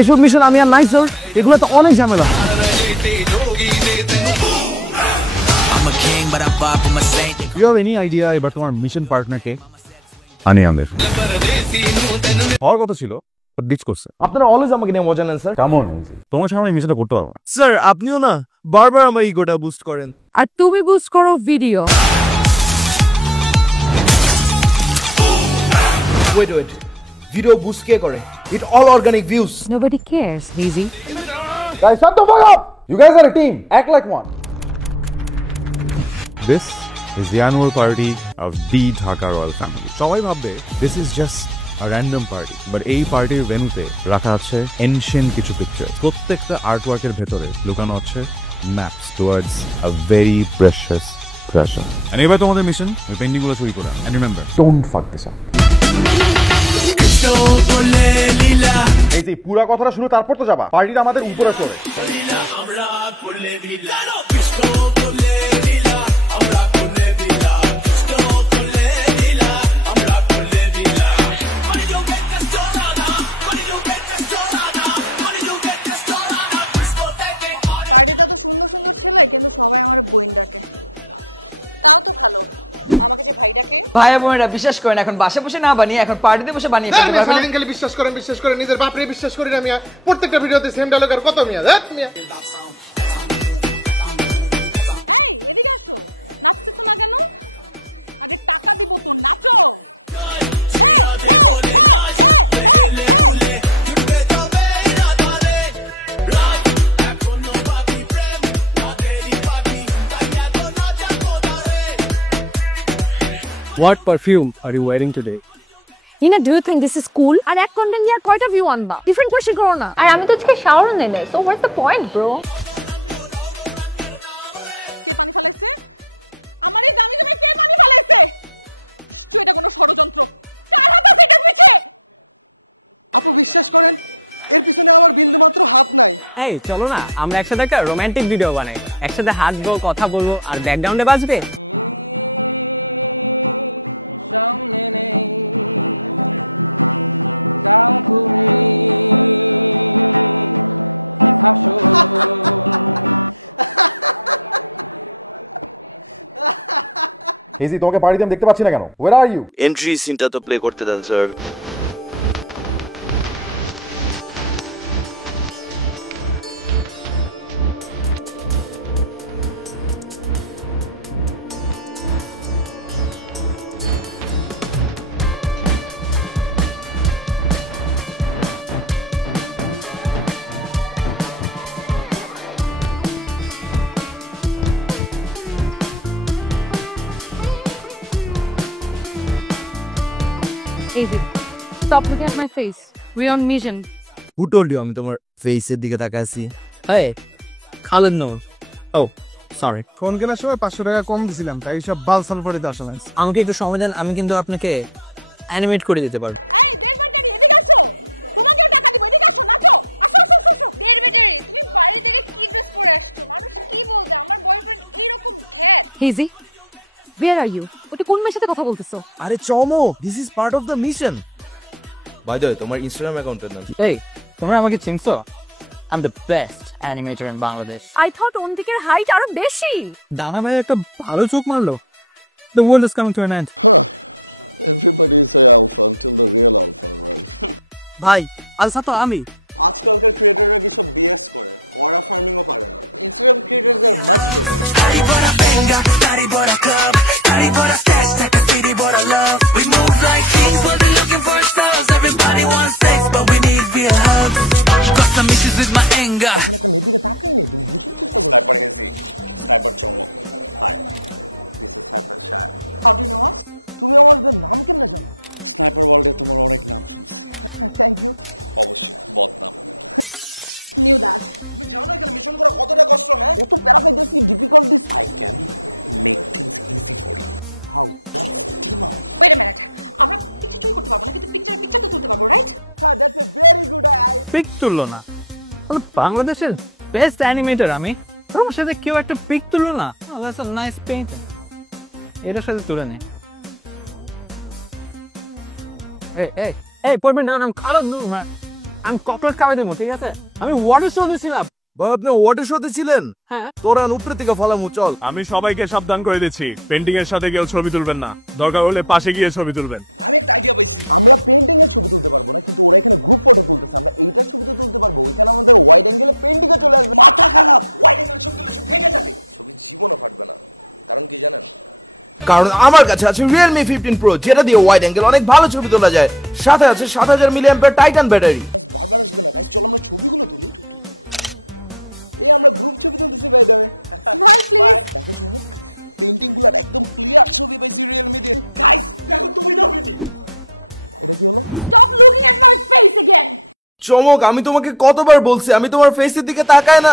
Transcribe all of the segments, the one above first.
এসব মিশন আমি আর নাই স্যার, এগুলো তো অনেক ঝামেলা। You have any idea এবার তোমার মিশন পার্টনারকে? আনি আমাদের হওয়ার কথা ছিল, ডিচ করছে। আপনারা অলওয়েজ আমাকে নিয়ে মজা নেন স্যার। কেমন তোমার সামনে আমি মিশনটা করতে পারবো না স্যার। আপনিও না বারবার আমার ইগোটা বুস্ট করেন। আর তুমি বুস্ট করো video. Wait wait, video boost কে করে? It all organic views. Nobody cares, Hazy. Guys, shut the fuck up! You guys are a team. Act like one. This is the annual party of the Dhaka Royal family. সবাই ভাববে this is just a random party, but এই পার্টির ভেন্যুতে রাখা আছে ancient কিছু picture. প্রত্যেকটা আর্টওয়ার্কের ভেতরে লুকানো আছে maps towards a very precious treasure. And এবার তোমাদের মিশন ওই পেন্টিং গুলো চুরি করা। And remember, don't fuck this up. এই যে পুরো কথাটা শুনো, তারপর তো যাবা। পার্টিটা আমাদের উপরে চলে। পার্টিটা তো সুন্দর সুন্দর ছেলে, কিন্তু সবাই আমার বোন ডাকে। তাও তো ভালো, আমাকে যে ভাই ডাকে। ভাই বোনেরা বিশ্বাস করেন, এখন বাসা বসে না বানিয়ে এখন পার্টিতে বসে বানিয়ে ফেলতে পারবেন। সারাদিন খালি বিশ্বাস করেন, নিজের বাপরে বিশ্বাস করি না মিয়া। প্রত্যেকটা ভিডিওতে সেম ডায়লগ আর কত মিয়া, দেখ মিয়া। এই এদিকে আসো, নাচতেছ না কেন? আরে টাকা দিব তো, নাচো। হ্যাঁ হ্যাঁ হ্যাঁ হ্যাঁ হ্যাঁ হ্যাঁ। What perfume are you wearing today? Nina, do you think this is cool? আর এক কন্টেন্ট নিয়ে কয়টা ভিউ আনবা? ডিফারেন্ট কোয়েশ্চেন করো না। আর আমি তো আজকে শাওয়ারও নেই না, so what's the point bro? কে পানি ফেলাইছে? আমার এই দামি জামায় কে পানি ফেলাইছে? নিশ্চয়ই এটা কোনো ষড়যন্ত্র। কার হাত আছে এটার পিছে? আপু বিশ্বাস করেন, এর পিছনে আমার বিন্দুমাত্র হাত নাই। এই চলো না আমরা একসাথে একটা রোমান্টিক ভিডিও বানাই, একসাথে হাসবো, কথা বলবো, আর ব্যাকগ্রাউন্ডে বাজবে সামনে নেই দাও তুমি হাসো। হেজি, তোমাকে পার্টিতে আমি দেখতে পাচ্ছি না কেন? Where are you? এন্ট্রি সিনটা তো প্লে করতে দেন sir. Hazy, stop looking at my face. We're on mission. Who told you আমি তোমার ফেসের দিকে তাকাইছি? এই খালেদ নূর। ও সরি, ফোন কেনার সময় 500 টাকা কম দিছিলাম, তাই সব বাল সালফারিতে আসলে। আমাকে একটু সময় দেন, আমি কিন্তু আপনাকে অ্যানিমেট করে দিতে পারবো। এই দেড় ব্যাটারি এদিকে আসো, তোমাকেও টাকা দিব, এদিকে আসো, নাচো। আসো আসো আসো আসো। দেড় ব্যাটারি, তুমি বাড়ি থেকে কি ড্রেস পরে আসছো? মানুষ কি বলবে? আমার বয়ফ্রেন্ড এইরকম ঘ্যাট। Hazy, where are you? ওটা কোন মেয়ের সাথে কথা বলতেছো? আরে চমো, this is part of the mission. By the way, তোমার ইনস্টাগ্রাম অ্যাকাউন্টের নাম? এই তোমরা আমাকে চিনছো? I am the best animator in Bangladesh. I thought অন্তিকের হাইট আরো বেশি। দানা ভাই একটা ভালো চোখ মারলো। The world is coming to an end. Everybody is a alpha until the real alpha arrives. ভাই আলসা তো আমি। আজকালকার ক্রিয়েটররা কি সব বিএস করে, ওরা ফার্মিংও পারে না। ইনস্টাগ্রাম ক্রিয়েটরস আর মাচ বেটার। তখন একটা মেয়ের দিকে তাকাই নেই, তুমি বুঝতে চেষ্টা করো। Sniper Hazy, sniper Chomok. Hi, this is sniper Shy. How do know us? তুমি আমাদের নাম কেমনে জানো? স্নাইপার ওয়ার্ল্ডে তোমার অনেক নাম শুনছি। Thank you. অবশ্যই বদনাম। Knew that. তুমি জানো না এখানে মিশন করা কতটা কষ্ট? হ্যাঁ, কত প্যারা খাইতেছি, difficulties. I can make things easy for you. How? Wait a minute, আমরা পিকচার চুরি করতে পারবো না, কিন্তু পিকচার তো তুলতে পারবো, রাইট? হ্যাঁ, that's a very good idea. Pick তুললো না, তাহলে বাংলাদেশের বেস্ট অ্যানিমেটর আমি, তোমার সাথে কেউ একটা পিক তুললো না? দ্যাটস আ নাইস পেইন্ট, এটার সাথে তুলে নে। এই এই এই পড়বেন না, নাম খালেদ নূর। আমি ককটেল খাওয়াই দেবো, ঠিক আছে? আমি ওয়াটার শো দিয়েছিলাম। ভাই আপনি ওয়াটার শোতে ছিলেন? হ্যাঁ। তোরা উপরে থেকে ফলামু, চল। আমি সবাইকে সাবধান করে দিচ্ছি, পেন্টিং এর সাথে কেউ ছবি তুলবেন না, দরকার হলে পাশে গিয়ে ছবি তুলবেন। আমি একটা আইডিয়া পাইছি, আমরা পেন্টিং এর ছবি তুলতে পারবো না, কিন্তু ওরা এখানে গ্রুপ ফটো তুলতেছে, আমরা এইটার ছবি তো তুলতে পারবো। ওইখানে আমাদের ওয়াইড অ্যাঙ্গেলে পেন্টিং এ চলে আসবে। মাথা খারাপ, ওয়াইড অ্যাঙ্গেলে ছবি তুললে সব ফেটে যাবে। ছবি জীবনও ফাটবে না, কারণ কি জানেন? কারণ আমার কাছে আছে Realme 15 Pro, যেটা দিয়ে ওয়াইড অ্যাঙ্গেল অনেক ভালো ছবি তোলা যায়। সাথে আছে 7000 মিলিঅ্যাম্পিয়ার টাইটান ব্যাটারি। বারবার আসবে না গাইস, চল আমরা ছবিগুলো তুলি। এই আমরা গ্রুপ ছবি তুলতেছি by the way. Smile please. দেখো চমক, পেইন্টিং গুলার একদম ক্লিয়ার ছবি পাইছি Realme দিয়ে। গাইস দেখো তুমি না ভিডি। এটা কি হলো? Stop looking at my face again. চমক, আমি তোমাকে কতবার বলছি আমি তোমার ফেসের দিকে তাকাই না।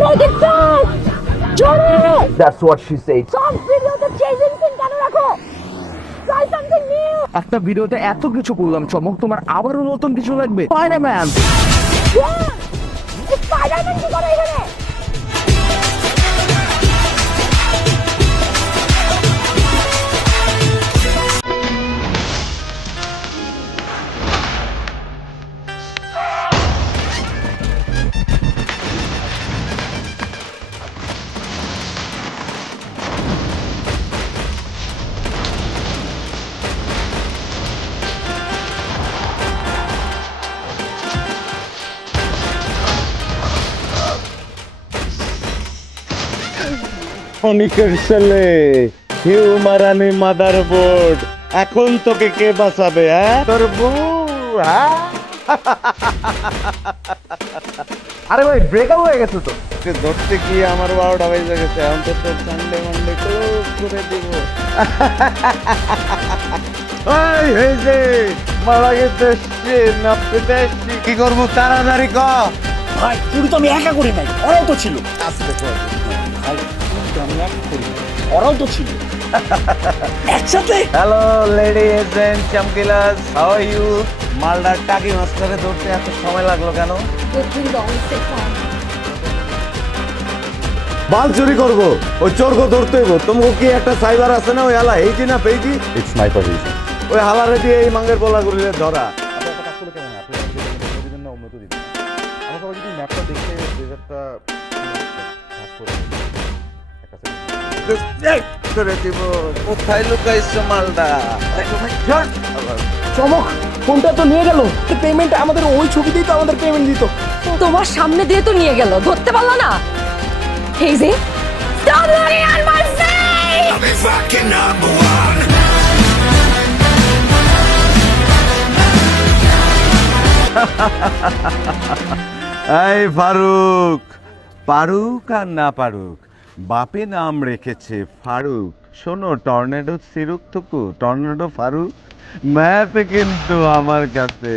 No, that's not. Johnny. That's what she said. Stop videoতে chasing scene কেন রাখো? Try something new. একটা ভিডিওতে এত কিছু করলাম চমক, তোমার আবারও নতুন কিছু লাগবে? স্পাইডারম্যান। স্পাইডারম্যান কি করে এখানে? অনিকের ছেলে, হিউমারানি মাদারবোর্ড, এখন তোকে কে বাঁচাবে? হ্যাঁ তোর বউ। আরে ভাই ব্রেকআপ হয়ে গেছে তো। ধরতে কি আমার 12টা বেজে গেছে, এখন তো তোর সানডে মানডে ক্লোজ করে দিব। এই যে মারা গেছে, নাপতে এসছি, কি করবো তাড়াতাড়ি ক। ভাই চুরি তো আমি একা করি নাই, ওরাও তো ছিল। আস্তে কর, ওরাও তো ছিল একসাথে। হ্যালো লেডিজ এন্ড চামকিলাস, হাউ আর ইউ? মালদার টাকি মাছ করে ধরতে এত সময় লাগলো কেন? বাল চুরি করবো, ওই চোরকে ধরতে হইব। তোমাকে কি একটা সাইবার আছে না ওই হালা এইজি না পেয়েছি? It's my permission. ওই হালারে দিয়ে এই মাঙ্গের পোলা গুলিলে ধরা। কোথায় লুকাইছো মালদা? চমক, ফোনটা তো নিয়ে গেল, পেমেন্ট আমাদের ওই ছবিতেই তো আমাদের পেমেন্ট দিত। তোমার সামনে দিয়ে তো নিয়ে গেল, ধরতে পারলো না? এই যে Stop looking at my face! I'll be fucking number one! এই ফারুক, পারুক আর না পারুক, বাপে নাম রেখেছে ফারুক। শোনো, টর্নেডো সিরুক থুকু, টর্নেডো ফারুক ম্যাপ কিন্তু আমার কাছে।